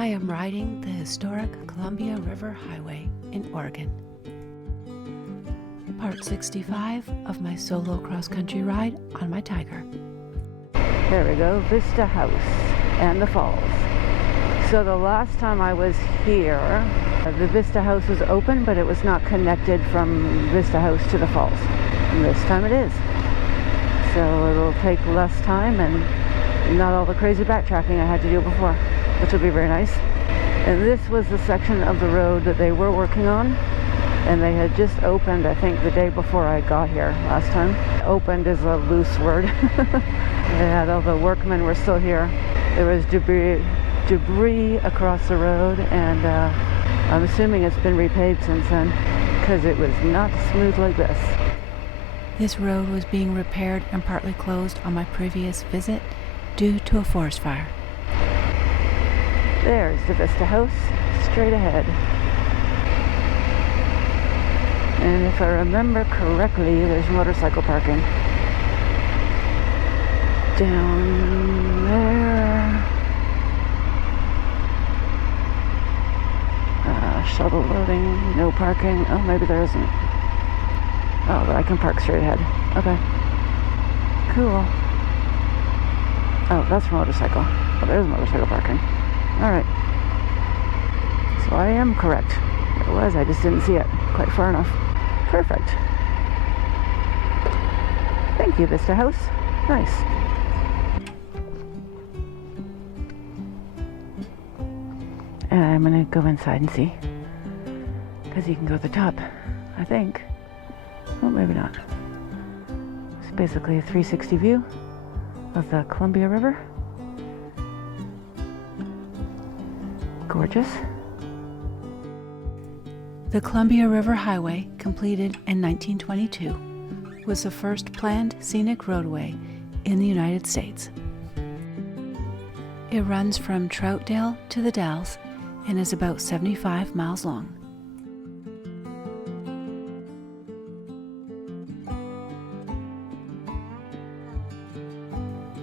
I am riding the historic Columbia River Highway in Oregon. Part 65 of my solo cross-country ride on my Tiger. There we go, Vista House and the falls. So the last time I was here, the Vista House was open, but it was not connected from Vista House to the falls. And this time it is. So it'll take less time and not all the crazy backtracking I had to do before, which will be very nice. And this was the section of the road that they were working on, and they had just opened, I think, the day before I got here last time. Opened is a loose word. And all the workmen were still here. There was debris across the road, and I'm assuming it's been repaved since then, because it was not smooth like this. This road was being repaired and partly closed on my previous visit due to a forest fire. There's the Vista House, straight ahead. And if I remember correctly, there's motorcycle parking down there. Shuttle loading, no parking. Oh, maybe there isn't. Oh, but I can park straight ahead. Okay. Cool. Oh, that's for motorcycle. Oh, there's motorcycle parking. Alright. So I am correct. It was, I just didn't see it quite far enough. Perfect. Thank you, Vista House. Nice. And I'm gonna go inside and see. Because you can go to the top, I think. Well, maybe not. It's basically a 360 view of the Columbia River. Gorgeous. The Columbia River Highway, completed in 1922, was the first planned scenic roadway in the United States. It runs from Troutdale to the Dalles and is about 75 miles long.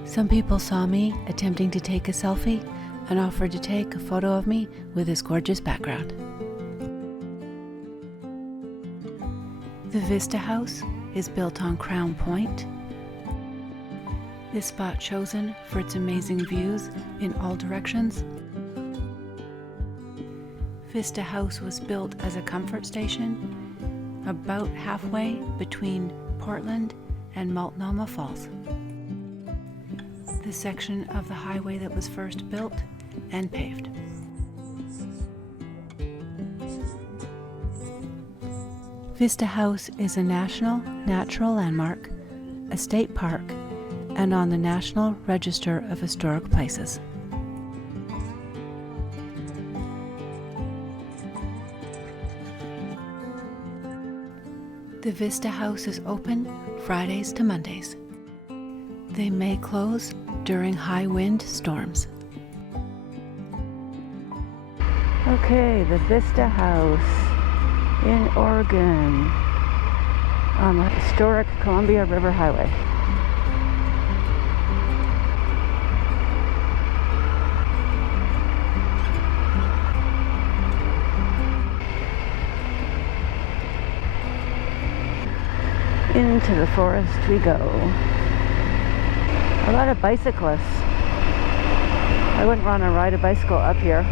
Some people saw me attempting to take a selfie and offered to take a photo of me with this gorgeous background. The Vista House is built on Crown Point. This spot chosen for its amazing views in all directions. Vista House was built as a comfort station about halfway between Portland and Multnomah Falls. The section of the highway that was first built and paved. Vista House is a National Natural Landmark, a state park, and on the National Register of Historic Places. The Vista House is open Fridays to Mondays. They may close during high wind storms. Okay, the Vista House in Oregon on the historic Columbia River Highway. Into the forest we go. A lot of bicyclists. I wouldn't want to ride a bicycle up here.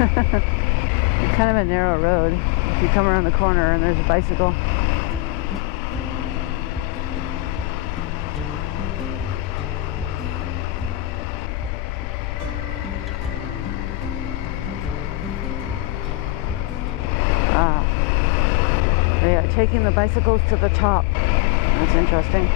It's kind of a narrow road. If you come around the corner and there's a bicycle. They are taking the bicycles to the top. That's interesting.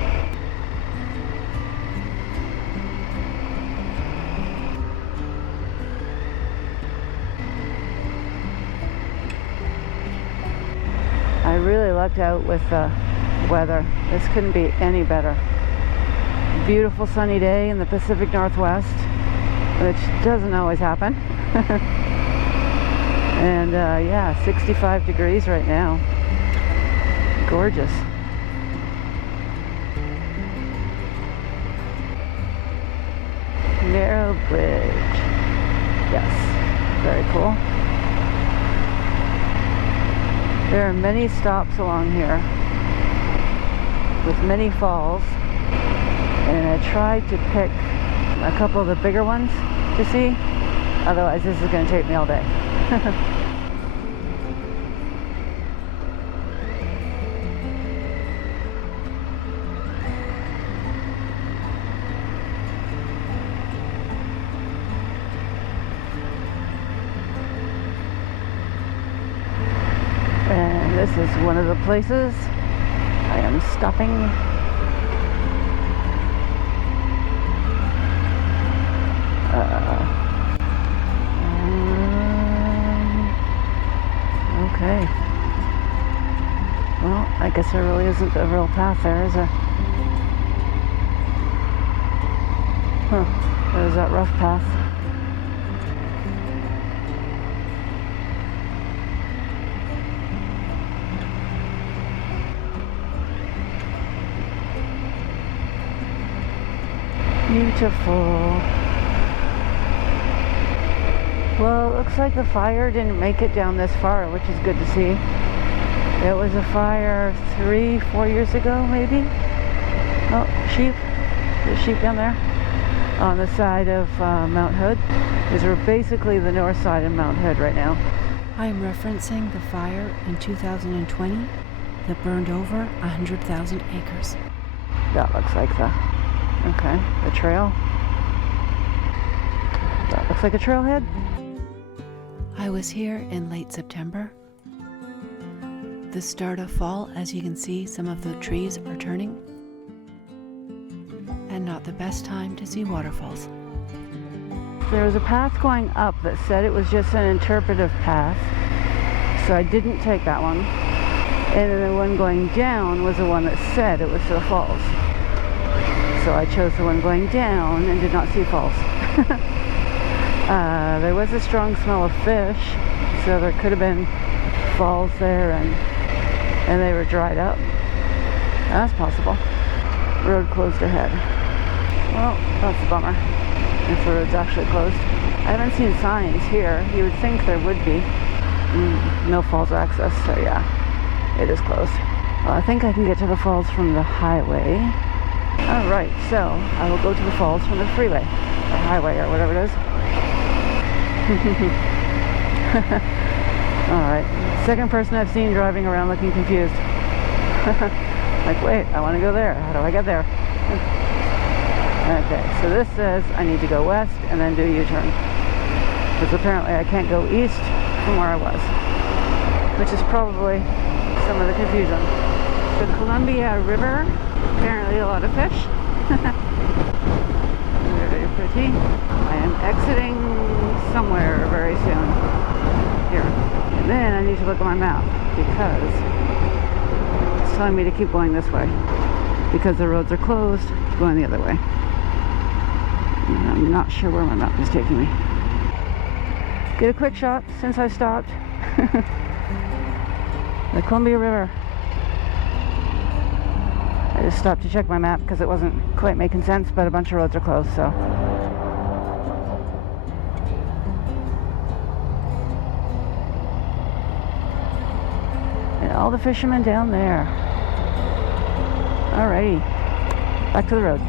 I really lucked out with the weather. This couldn't be any better. Beautiful sunny day in the Pacific Northwest, which doesn't always happen. And yeah, 65 degrees right now. Gorgeous. Narrow bridge. Yes. Very cool. There are many stops along here with many falls, and I tried to pick a couple of the bigger ones to see. Otherwise, this is going to take me all day. And this is one of the places I am stopping. Okay. Well, I guess there really isn't a real path there, is there? Huh. There's that rough path. Beautiful. Well, it looks like the fire didn't make it down this far, which is good to see. It was a fire 3-4 years ago, maybe. Oh, sheep. There's sheep down there on the side of Mount Hood. These are basically the north side of Mount Hood right now. I am referencing the fire in 2020 that burned over 100,000 acres. That looks like the trail. That looks like a trailhead. I was here in late September. The start of fall, as you can see, some of the trees are turning. And not the best time to see waterfalls. There was a path going up that said it was just an interpretive path, so I didn't take that one. And then the one going down was the one that said it was to the falls. So I chose the one going down and did not see falls. There was a strong smell of fish, so there could have been falls there, and they were dried up. That's possible. Road closed ahead. Well, that's a bummer if the road's actually closed. I haven't seen signs here. You would think there would be. No falls access, so yeah, it is closed. Well, I think I can get to the falls from the highway. Alright, so I will go to the falls from the freeway, or highway, or whatever it is. Alright, second person I've seen driving around looking confused. Like, wait, I want to go there. How do I get there? Okay, so this says I need to go west and then do a U-turn. Because apparently I can't go east from where I was. Which is probably some of the confusion. The Columbia River, apparently a lot of fish. Very pretty. I am exiting somewhere very soon. Here. And then I need to look at my map because it's telling me to keep going this way. Because the roads are closed, going the other way. And I'm not sure where my map is taking me. Get a quick shot since I stopped. The Columbia River. I just stopped to check my map because it wasn't quite making sense, but a bunch of roads are closed, so. And all the fishermen down there. Alrighty, back to the road.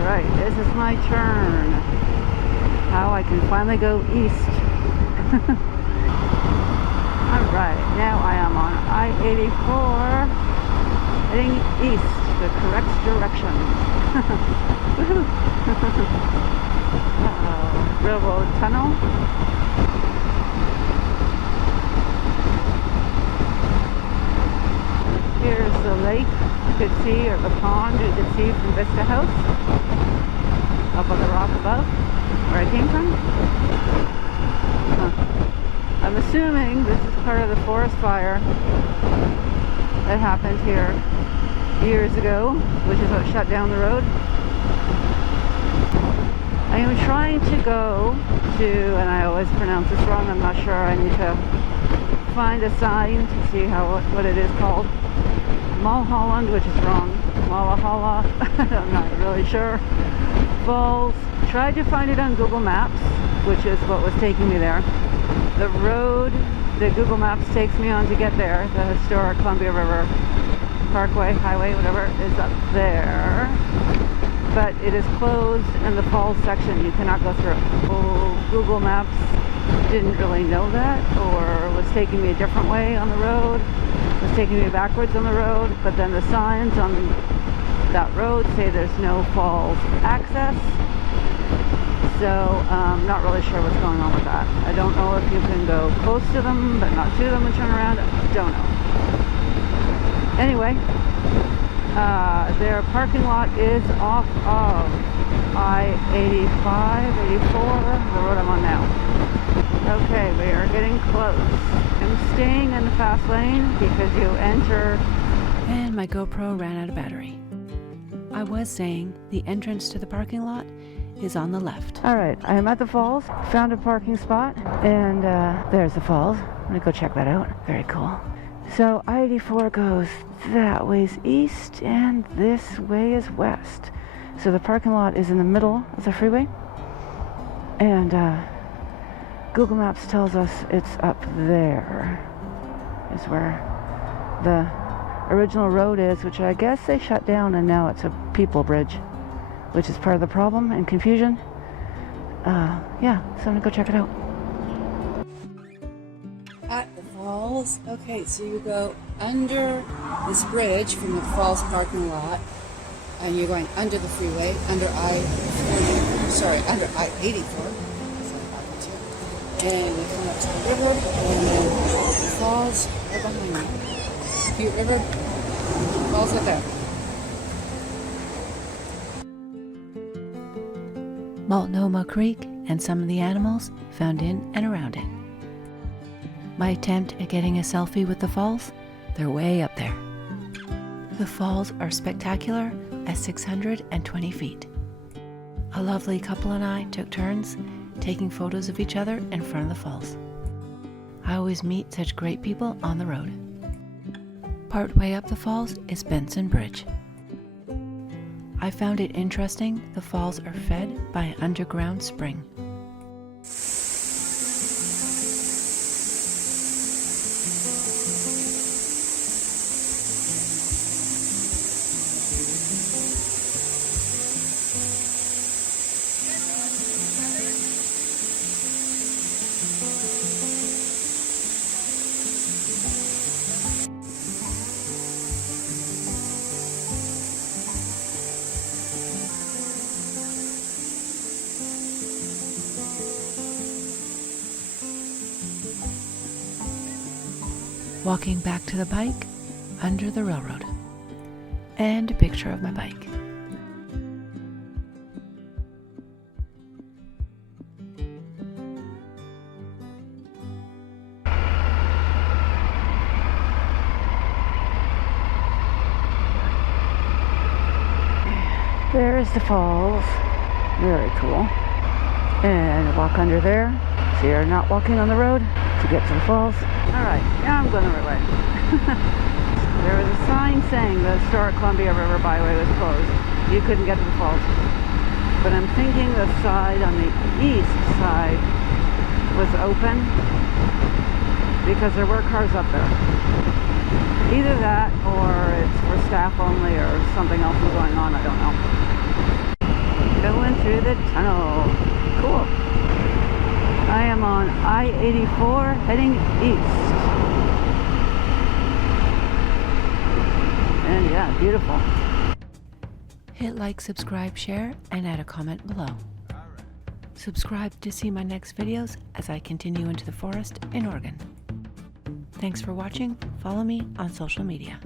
Alright, this is my turn. How I can finally go east. Alright, now I am on I-84, heading east, the correct direction. Woohoo! Railroad tunnel. Here's the lake you could see, or the pond you could see from Vista House, up on the rock above, where I came from. I'm assuming this is part of the forest fire that happened here years ago, which is what shut down the road. I am trying to go to, and I always pronounce this wrong, I'm not sure, I need to find a sign to see what it is called. Mulholland, which is wrong, Multnomah, I'm not really sure. Falls. Tried to find it on Google Maps, which is what was taking me there. The road that Google Maps takes me on to get there, the historic Columbia River Parkway, highway, whatever, is up there. But it is closed in the falls section. You cannot go through. Oh, Google Maps didn't really know that, or was taking me a different way on the road, was taking me backwards on the road, but then the signs on that road say there's no falls access. So not really sure what's going on with that. I don't know if you can go close to them but not to them and turn around. Don't know. Anyway, their parking lot is off of I-85, 84, the road I'm on now. Okay, we are getting close. I'm staying in the fast lane because you enter. And my GoPro ran out of battery. I was saying the entrance to the parking lot is on the left. All right, I am at the falls, found a parking spot, and there's the falls. I'm gonna go check that out. Very cool. So I-84 goes that way's east and this way is west. So the parking lot is in the middle of the freeway, and Google Maps tells us it's up there is where the original road is, which I guess they shut down and now it's a people bridge, which is part of the problem and confusion. Yeah, so I'm gonna go check it out. At the falls, okay, so you go under this bridge from the falls parking lot, and you're going under the freeway, under I-84, and you come up to the river, and then the falls are behind you. Cute river, falls right there. Multnomah Creek and some of the animals found in and around it. My attempt at getting a selfie with the falls, they're way up there. The falls are spectacular at 620 feet. A lovely couple and I took turns taking photos of each other in front of the falls. I always meet such great people on the road. Part way up the falls is Benson Bridge. I found it interesting the falls are fed by an underground spring. Walking back to the bike under the railroad, and a picture of my bike. There's the falls. Very cool. And walk under there, so you're not walking on the road to get to the falls. Alright, now I'm going the right way. There was a sign saying the historic Columbia River byway was closed. You couldn't get to the falls. But I'm thinking the side on the east side was open because there were cars up there. Either that or it's for staff only or something else is going on, I don't know. Going through the tunnel. Cool. I am on I-84 heading east. And yeah, beautiful. Hit like, subscribe, share, and add a comment below. Subscribe to see my next videos as I continue into the forest in Oregon. Thanks for watching. Follow me on social media.